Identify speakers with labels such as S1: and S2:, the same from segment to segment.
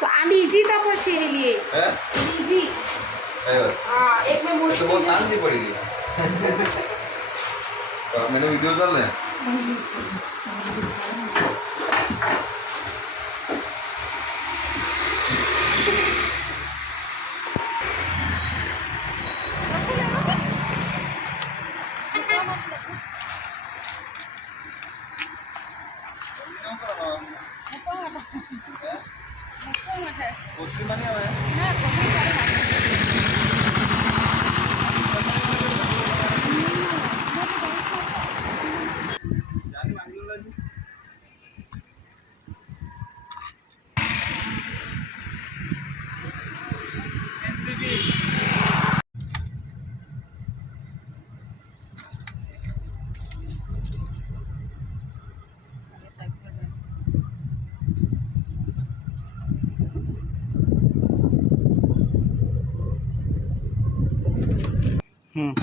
S1: तो आम्ही जी तापर शेली आहे जी हां
S2: एक में मोठी बहुत शांति पड़ी
S1: तो
S2: मैंने
S1: वीडियो डाल
S2: रहे हैं મેં
S1: એ તો બહુ શાંતિ પડી ગઈ તો મને વીડિયો ચાલ
S3: 嗯。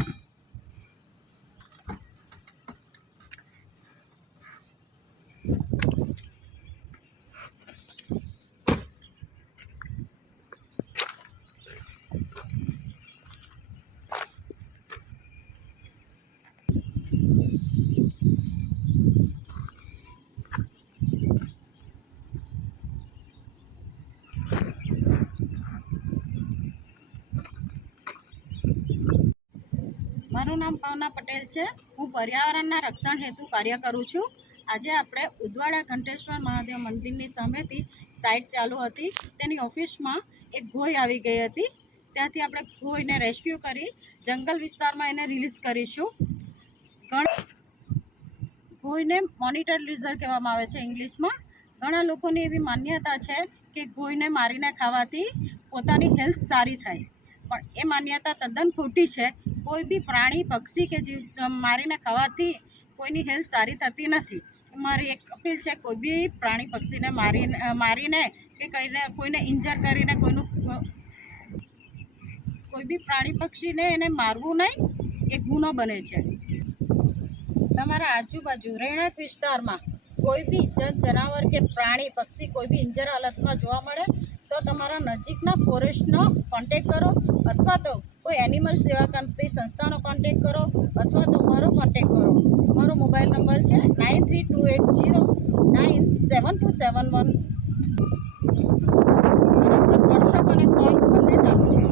S4: મારું નામ ભાવના પટેલ છે. હું પર્યાવરણના રક્ષણ હેતુ કાર્ય કરું છું. આજે આપણે ઉદવાડા ઘંટેશ્વર મહાદેવ મંદિરની સામેથી સાઇટ ચાલુ હતી. તેની ઓફિસમાં એક ઘોઈ આવી ગઈ હતી. ત્યાંથી આપણે ઘોઈને રેસ્ક્યુ કરી જંગલ વિસ્તારમાં એને રિલીઝ કરીશું. ઘોઈને મોનિટર લીઝર કહેવામાં આવે છે ઇંગ્લિશમાં. ઘણા લોકોની એવી માન્યતા છે કે ઘોઈને મારીને ખાવાથી પોતાની હેલ્થ સારી થાય. પણ એ માન્યતા તદ્દન ખોટી છે. કોઈ બી પ્રાણી, પક્ષી કે જીવ મારીને ખાવાથી કોઈની હેલ્થ સારી થતી નથી. મારી એક અપીલ છે, કોઈ બી પ્રાણી, પક્ષીને મારીને મારીને કે કઈને, કોઈને ઇન્જર કરીને કોઈનું કોઈ બી પ્રાણી, પક્ષીને એને મારવું નહીં, એ ગુનો બને છે. તમારા આજુબાજુ રહેણાંક વિસ્તારમાં કોઈ બી જન જનાવર કે પ્રાણી, પક્ષી કોઈ બી ઇન્જર હાલતમાં જોવા મળે તો તમારા નજીકના ફોરેસ્ટનો કોન્ટેક કરો અથવા તો કોઈ એનિમલ સેવા કરતી સંસ્થાનો કોન્ટેક કરો અથવા તો મારો કોન્ટેક કરો. મારો મોબાઈલ નંબર છે nine three two eight zero nine seven two seven one બરાબર વોટ્સઅપ અને કોલ બંને ચાલુ છે.